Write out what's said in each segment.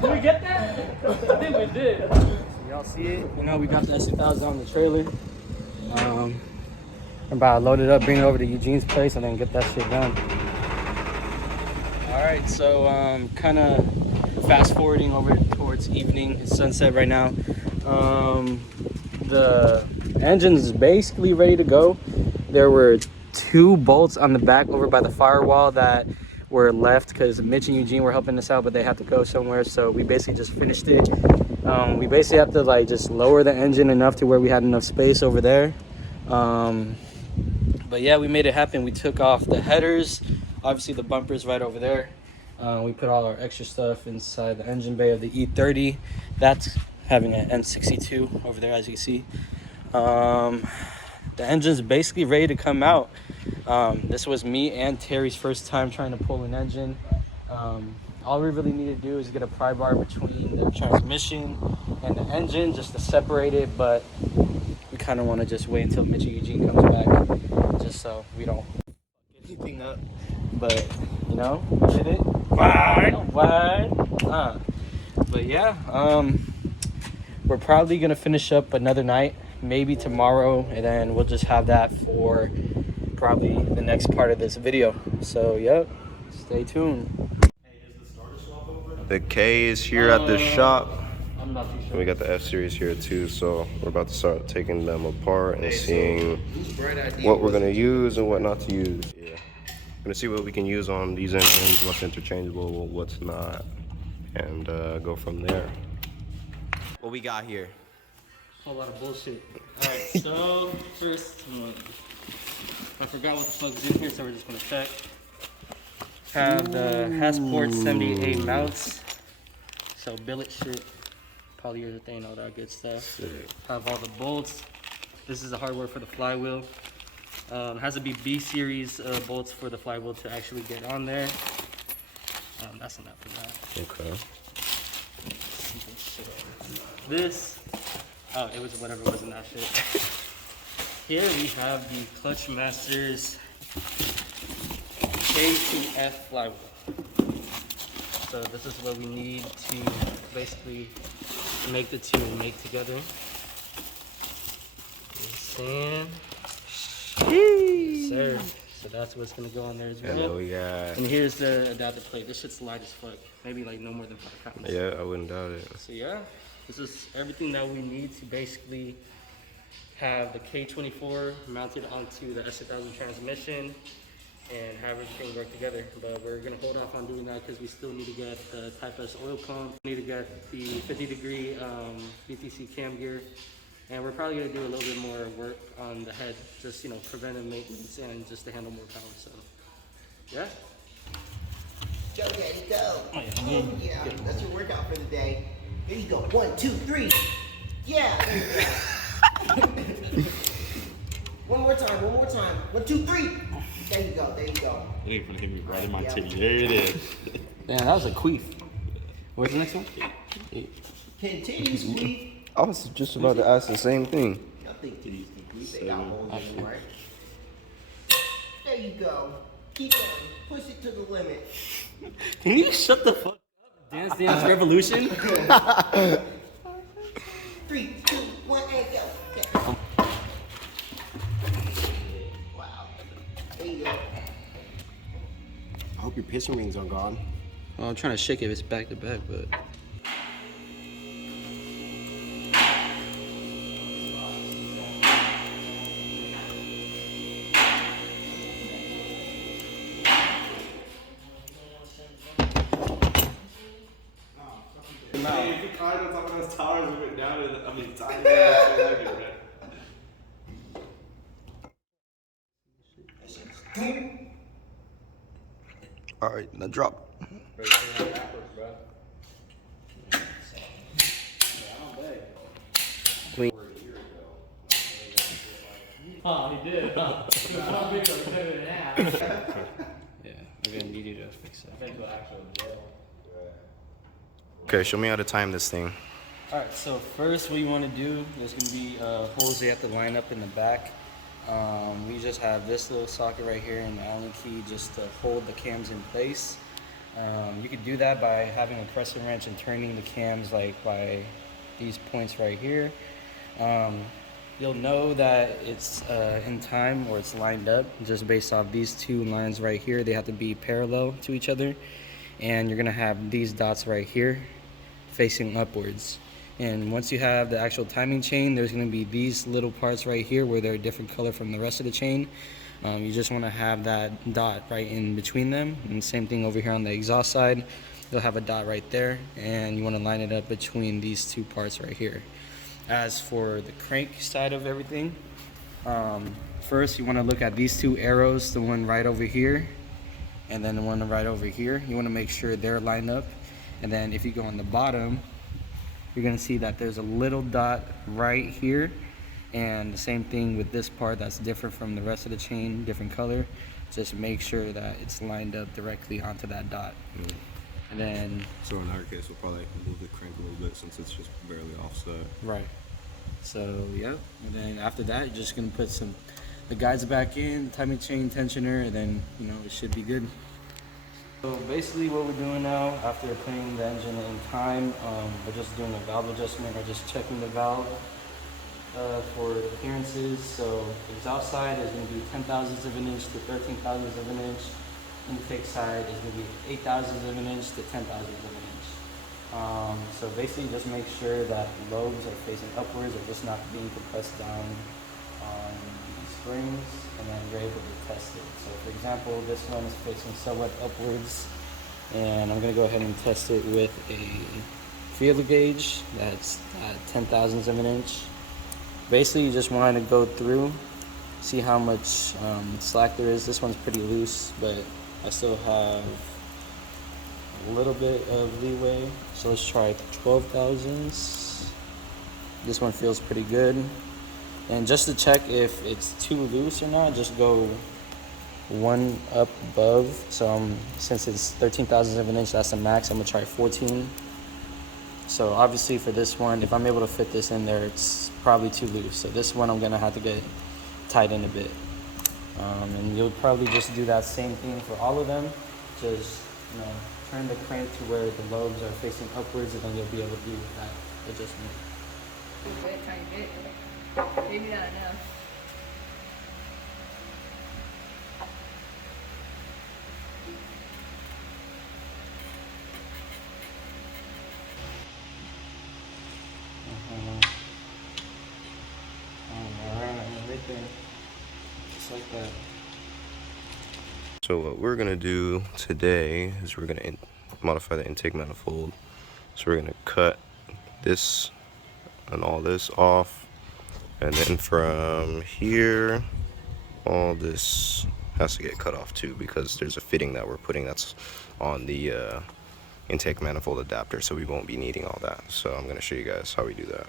Did we get that? I think we did. Y'all see it? You know, we got the S2000 on the trailer. I'm about to load it up, bring it over to Eugene's place, and then get that shit done. All right, so kind of fast forwarding over towards evening. It's sunset right now. The engine's basically ready to go. There were 2 bolts on the back over by the firewall that were left because Mitch and Eugene were helping us out, but they had to go somewhere, so we basically just finished it. We basically have to like just lower the engine enough to where we had enough space over there. But yeah, we made it happen. We took off the headers, obviously the bumpers right over there. We put all our extra stuff inside the engine bay of the E30. That's having an N62 over there, as you can see. The engine's basically ready to come out. This was me and Terry's first time trying to pull an engine. All we really need to do is get a pry bar between the transmission and the engine just to separate it, but we kind of want to just wait until Mitch and Eugene comes back just so we don't get anything up. But you know, we did it. What? But yeah, we're probably gonna finish up another night, maybe tomorrow, and then we'll just have that for probably the next part of this video. So yep, stay tuned. The K is here at the shop. I'm not too sure. And we got the F series here too, so we're about to start taking them apart and seeing what we're gonna use and what not to use. Yeah, gonna see what we can use on these engines, what's interchangeable, what's not, and go from there. What we got here? A whole lot of bullshit. Alright, so first, I forgot what the fuck's in here, so we're just gonna check. Have the Hasport 78 mounts. So billet shit, polyurethane, all that good stuff. Sick. Have all the bolts. This is the hardware for the flywheel. Has to be B series bolts for the flywheel to actually get on there. That's enough for that. Okay. This, oh, it was whatever was in that shit. Here we have the Clutch Masters K2F flywheel. So this is what we need to basically make the two make together. Sand. Sir. So that's what's gonna go on there as well. And then we got. And here's the adapter plate. This shit's light as fuck. Maybe like no more than 5 pounds. Yeah, I wouldn't doubt it. So yeah, this is everything that we need to basically have the K24 mounted onto the S2000 transmission and have everything work together. But we're gonna hold off on doing that because we still need to get the Type S oil pump. We need to get the 50-degree BTC cam gear. And we're probably gonna do a little bit more work on the head, just, you know, preventive maintenance and just to handle more power, so, yeah. Go, Daddy, go. Oh, Yeah, that's your workout for the day. There you go. 1, 2, 3. Yeah. One more time. 1, 2, 3. There you go. You ain't gonna hit me right in my titty. There it is. Damn, that was a queef. Where's the next one? Can titties squeeze? I was just about to ask the same thing. I think titties can squeeze. They got holes in them, right? There you go. Keep going. Push it to the limit. Can you shut the fuck up? Dance Revolution? 3, 2, 1, and go. Okay. Wow. There you go. I hope your piston rings are gone. Well, I'm trying to shake it if it's back to back, but. Hey, if you climbed on top of those towers and went down to the, I mean, I like it, man. All right, now drop. Oh, he did. Yeah, we're gonna need you to fix it. Okay, show me how to time this thing. Alright, so first what you want to do, there's going to be holes you have to line up in the back. We just have this little socket right here and the Allen key just to hold the cams in place. You could do that by having a crescent wrench and turning the cams like by these points right here. You'll know that it's in time or it's lined up just based off these two lines right here. They have to be parallel to each other, and you're gonna have these dots right here facing upwards. And once you have the actual timing chain, there's gonna be these little parts right here where they're a different color from the rest of the chain. You just wanna have that dot right in between them. And same thing over here on the exhaust side. You'll have a dot right there, and you wanna line it up between these two parts right here. As for the crank side of everything, first you wanna look at these two arrows, the one right over here, and then the one right over here. You wanna make sure they're lined up. And then if you go on the bottom, you're gonna see that there's a little dot right here. And the same thing with this part that's different from the rest of the chain, different color. Just make sure that it's lined up directly onto that dot. And then, so in our case, we'll probably move the crank a little bit since it's just barely offset. right. So, yeah. And then after that, you're just gonna put the guides back in, timing chain, tensioner, and then, it should be good. So basically what we're doing now, after putting the engine in time, we're just doing a valve adjustment or just checking the valve for appearances. So the exhaust side is going to be 10 thousandths of an inch to 13 thousandths of an inch. Intake side is going to be 8 thousandths of an inch to 10 thousandths of an inch. So basically just make sure that the lobes are facing upwards or just not being compressed down on the springs, and then you're able to test it. So for example, this one is facing somewhat upwards, and I'm going to go ahead and test it with a feeler gauge that's at 10 thousandths of an inch. Basically you just want to go through, see how much slack there is. This one's pretty loose, but I still have a little bit of leeway. So let's try 12 thousandths. This one feels pretty good. And just to check if it's too loose or not, just go one up above. So since it's 13 thousandths of an inch, that's the max. I'm gonna try 14. So obviously for this one, if I'm able to fit this in there, it's probably too loose. So this one I'm gonna have to get tightened a bit. And you'll probably just do that same thing for all of them. Just turn the crank to where the lobes are facing upwards, and then you'll be able to do that adjustment. Trying to get maybe not enough. Right there. Just like that. So what we're gonna do today is we're gonna modify the intake manifold. So we're gonna cut this and all this off, and then from here all this has to get cut off too, because there's a fitting that we're putting that's on the intake manifold adapter, so we won't be needing all that. So I'm gonna show you guys how we do that.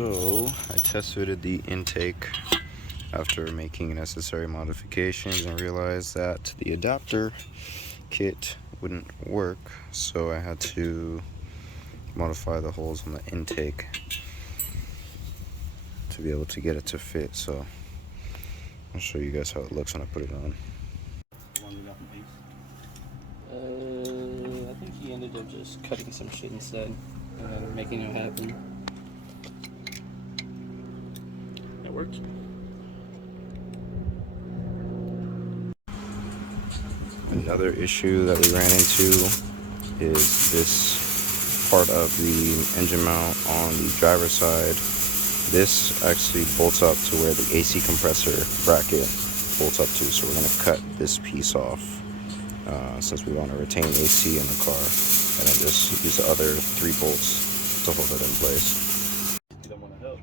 So I test fitted the intake after making necessary modifications and realized that the adapter kit wouldn't work, so I had to modify the holes on the intake to be able to get it to fit. So I'll show you guys how it looks when I put it on. I think he ended up just cutting some shit instead and then making it happen. That works. Another issue that we ran into is this part of the engine mount on the driver's side. This actually bolts up to where the AC compressor bracket bolts up to, so we're going to cut this piece off since we want to retain AC in the car, and then just use the other 3 bolts to hold it in place. You don't want to help.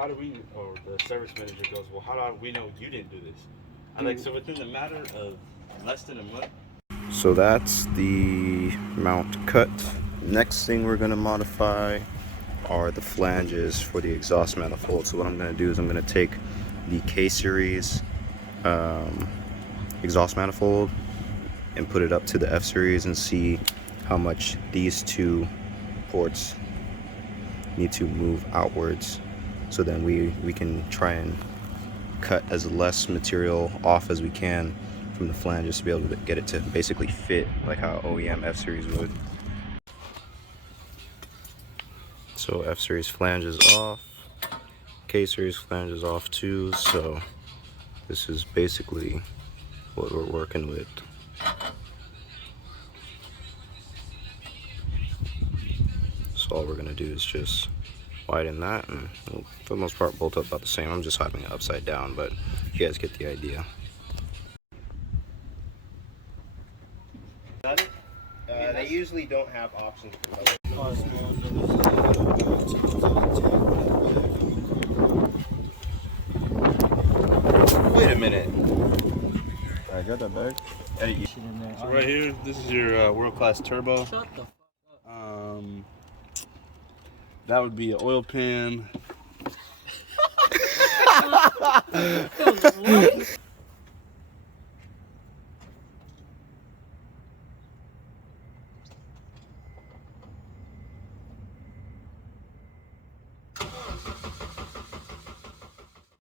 how do we, or the service manager goes, well, how do we know you didn't do this? I'm like, so within the matter of less than a month. So that's the mount cut. Next thing we're gonna modify are the flanges for the exhaust manifold. So what I'm gonna do is I'm gonna take the K-series exhaust manifold and put it up to the F-series and see how much these two ports need to move outwards, so then we can try and cut as less material off as we can from the flanges to be able to get it to basically fit like how OEM F-series would. So F-series flange is off, K-series flange is off too, so this is basically what we're working with. So all we're gonna do is just widen that, and we'll, for the most part, bolt up about the same. I'm just having it upside down, but you guys get the idea. They usually don't have options for color. Wait a minute. I got that bag. So right here, this is your world-class turbo. Shut the fuck up. That would be an oil pan.